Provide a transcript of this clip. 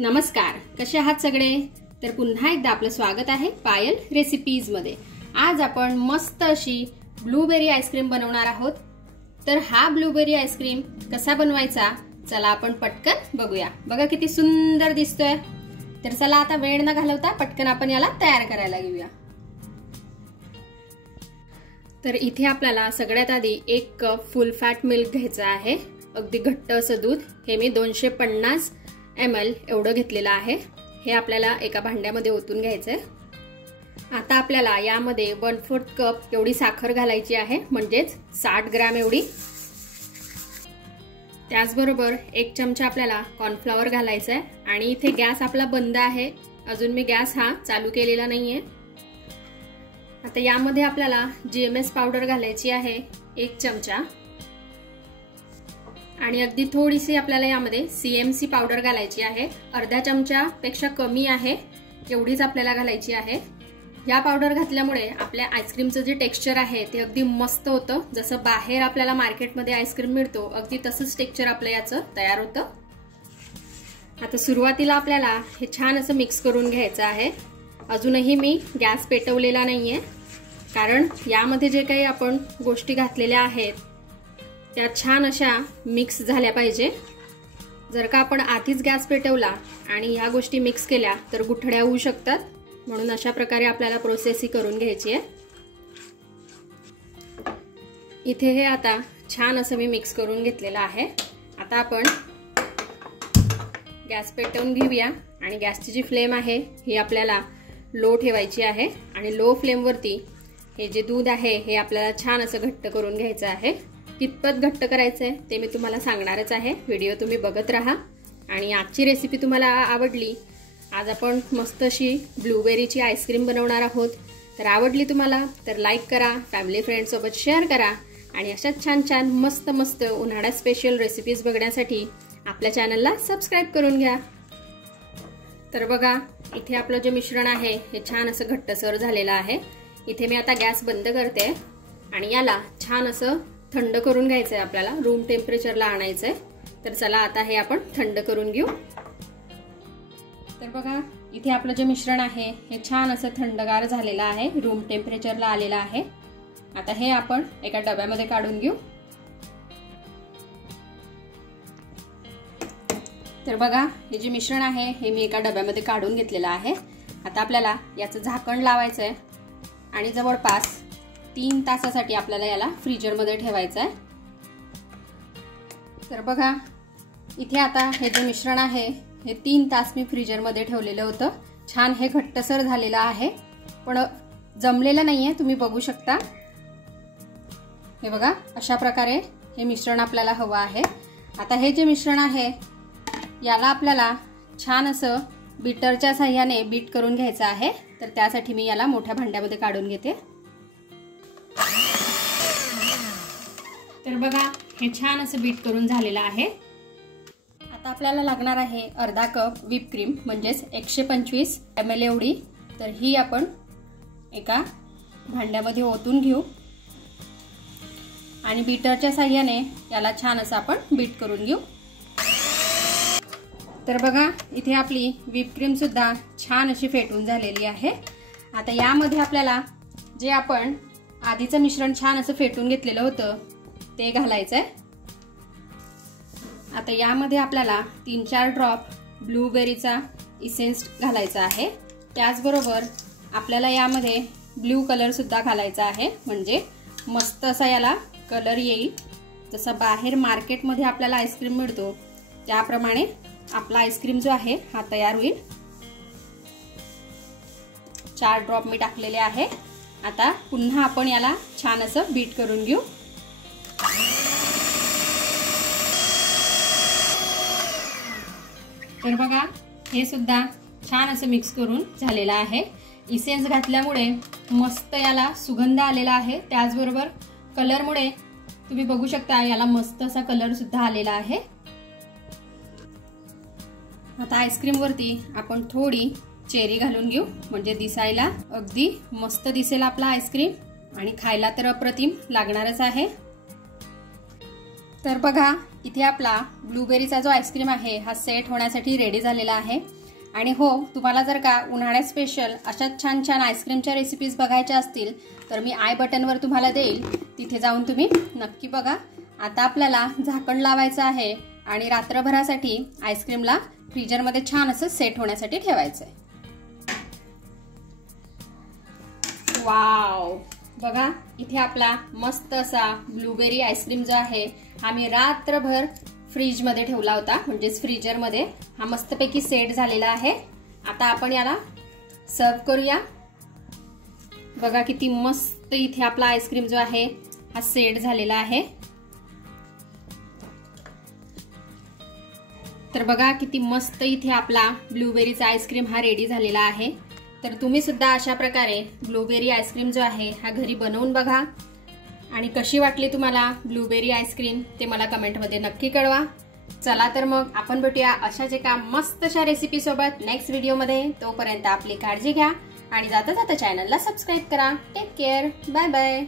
नमस्कार, कसे आहात सगळे? तर पुन्हा एकदा आपलं स्वागत आहे पायल रेसिपीज मध्ये। आज आपण मस्त अशी ब्लूबेरी आईस्क्रीम बनवणार आहोत। तर हा ब्लूबेरी आईस्क्रीम कसा बनवायचा चला आपण पटकन बघूया। बघा किती सुंदर दिसतोय। तर चला आता वेळ न घालवता पटकन आपण याला तयार करायला घेऊया। तर इथे आपल्याला सगळ्यात आधी 1 कप फुल फॅट मिल्क घ्यायचा आहे। अगदी घट्ट असं दूध, हे मी 250 ml एवढं घेतलेलं आहे। हे आपल्याला एका भांड्यामध्ये ओतून घ्यायचंय। आता आपल्याला यामध्ये 1/4 कप एवढी साखर घालायची आहे, म्हणजेच 60 ग्रॅम एवढी। त्याचबरोबर 1 चमचा आपल्याला कॉर्नफ्लॉवर घालायचा आहे आणि इथे गॅस आपला बंद आहे, अजून मी गॅस हा चालू केलेला नाहीये। आता यामध्ये आपल्याला GMS पावडर घालायची आहे 1 चमचा आणि अगदी थोडीशी आपल्याला यामध्ये CMC पावडर घालायची आहे। अर्धा चमचा पेक्षा कमी आहे, एवढीच आपल्याला घालायची आहे। या पावडर घातल्यामुळे आपल्या आईस्क्रीमचं जे टेक्स्चर आहे ते अगदी मस्त होतं। जसं बाहेर आपल्याला मार्केटमध्ये आईस्क्रीम मिळतो अगदी तसंच टेक्स्चर आपलं याचं तयार होतं। आता सुरुवातीला आपल्याला हे छान असं मिक्स करून घ्यायचं आहे। अजूनही मी गॅस पेटवलेला नाहीये, कारण यामध्ये जे काही आपण गोष्टी घातलेल्या आहेत त्या छान अशा मिक्स झाल्या पाहिजे। जर का आपण आधीच गॅस पेटवला आणि ह्या गोष्टी मिक्स केल्या तर गुठळ्या होऊ शकतात, म्हणून अशा प्रकारे आपल्याला प्रोसेस ही करून घ्यायची आहे। इथे हे आता छान असं मी मिक्स करून घेतलेलं आहे। आता आपण गॅस पेटवून घेऊया आणि गॅसची जी फ्लेम आहे ही आपल्याला लो ठेवायची आहे आणि लो फ्लेम वरती हे जे दूध आहे हे आपल्याला छान असं घट्ट करून घ्यायचं आहे। कितपत घट्ट करायचंय ते मी तुम्हाला सांगणारच आहे, व्हिडिओ तुम्ही बघत राहा। आणि आजची रेसिपी तुम्हाला आवडली, आज आपण मस्त अशी ब्लूबेरीची आईस्क्रीम बनवणार आहोत। तर आवडली तुम्हाला तर लाईक करा, फॅमिली फ्रेंड सोबत शेअर करा आणि अशाच छान छान मस्त मस्त उन्हाळ्यात स्पेशल रेसिपीज बघण्यासाठी आपल्या चॅनलला सबस्क्राइब करून घ्या। तर बघा इथे आपलं जे मिश्रण आहे हे छान असं घट्टसर झालेलं आहे। इथे मी आता गॅस बंद करते आणि याला छान असं थंड करून घ्यायचंय, आपल्याला रूम टेम्परेचरला आणायचंय। तर चला आता हे आपण थंड करून घेऊ। तर बघा इथे आपलं जे मिश्रण आहे हे छान असं थंडगार झालेलं आहे, रूम टेम्परेचरला आलेलं आहे। आता हे आपण एका डब्यामध्ये काढून घेऊ। तर बघा हे जे मिश्रण आहे हे मी एका डब्यामध्ये काढून घेतलेलं आहे। आता आपल्याला याचं झाकण लावायचंय आणि जवळपास 3 तासासाठी आपल्याला याला फ्रीजरमध्ये ठेवायचं आहे। तर बघा इथे आता हे जे मिश्रण आहे हे 3 तास मी फ्रीजरमध्ये ठेवलेलं होतं। छान हे घट्टसर झालेलं आहे, पण जमलेलं नाहीये, तुम्ही बघू शकता। हे बघा अशा प्रकारे हे मिश्रण आपल्याला हवं आहे। आता हे जे मिश्रण आहे याला आपल्याला छान असं बीटरच्या साहाय्याने बीट करून घ्यायचं आहे। तर त्यासाठी मी याला मोठ्या भांड्यामध्ये काढून घेते। तर बघा हे छान असं बीट करून झालेलं आहे। आता आपल्याला लागणार आहे अर्धा कप व्हिप क्रीम, म्हणजेच 125 ml एवढी। तर ही आपण एका भांड्यामध्ये ओतून घेऊ आणि बीटरच्या साहाय्याने याला छान असं आपण बीट करून घेऊ। तर बघा इथे आपली व्हिप क्रीम सुद्धा छान अशी फेटून झालेली आहे। आता यामध्ये आपल्याला जे आपण आधीचं मिश्रण छान असं फेटून घेतलेलं होतं ते घालायचंय। आता यामध्ये आपल्याला 3-4 ड्रॉप ब्लूबेरीचा इसेन्स घालायचा आहे। त्याचबरोबर आपल्याला यामध्ये ब्लू कलर सुद्धा घालायचा आहे, म्हणजे मस्त असा याला कलर येईल। जसं बाहेर मार्केटमध्ये आपल्याला आईस्क्रीम मिळतो त्याप्रमाणे आपला आईस्क्रीम जो आहे हा तयार होईल। 4 ड्रॉप मी टाकलेले आहे। आता पुन्हा आपण याला छान असं बीट करून घेऊ। तर बघा हे सुद्धा छान असं मिक्स करून झालेलं आहे। इसेन्स घातल्यामुळे मस्त याला सुगंध आलेला आहे, त्याचबरोबर कलरमुळे तुम्ही बघू शकता याला मस्त असा कलर सुद्धा आलेला आहे। आता आईस्क्रीम वरती आपण थोडी चेरी घालून घेऊ, म्हणजे दिसायला अगदी मस्त दिसेल आपला आईस्क्रीम आणि खायला तर अप्रतिम लागणारच आहे। तर बघा इथे आपला ब्लूबेरीचा जो आईस्क्रीम आहे हा सेट होण्यासाठी रेडी झालेला आहे। आणि हो, तुम्हाला जर का उन्हाळ्यात स्पेशल अशा छान छान आईस्क्रीमच्या रेसिपीज बघायच्या असतील तर मी आय बटनवर तुम्हाला देईल, तिथे जाऊन तुम्ही नक्की बघा। आता आपल्याला झाकण लावायचं आहे आणि रात्रभरासाठी आईस्क्रीमला फ्रीजरमध्ये छान असं सेट होण्यासाठी ठेवायचं आहे। वाव, बघा इथे आपला मस्त असा ब्लूबेरी आईस्क्रीम जो आहे हा मी रात्रभर फ्रीज मध्ये ठेवला होता, म्हणजेच फ्रीजर मध्ये। हा मस्तपैकी सेट झालेला आहे। आता आपण याला सर्व करूया। बघा किती मस्त इथे आपला आईस्क्रीम जो आहे हा सेट झालेला आहे। तर बघा किती मस्त इथे आपला ब्लूबेरीचा आईस्क्रीम हा रेडी झालेला आहे। तर तुम्ही सुद्धा अशा प्रकारे ब्लूबेरी आईस्क्रीम जो आहे हा घरी बनवून बघा आणि कशी वाटली तुम्हाला ब्लूबेरी आईस्क्रीम ते मला कमेंटमध्ये नक्की कळवा। चला तर मग आपण भेटूया अशाच एका मस्तशा रेसिपी सोबत नेक्स्ट व्हिडिओमध्ये। तोपर्यंत आपली काळजी घ्या आणि जाता जाता चॅनलला सबस्क्राईब करा। Take care, bye bye.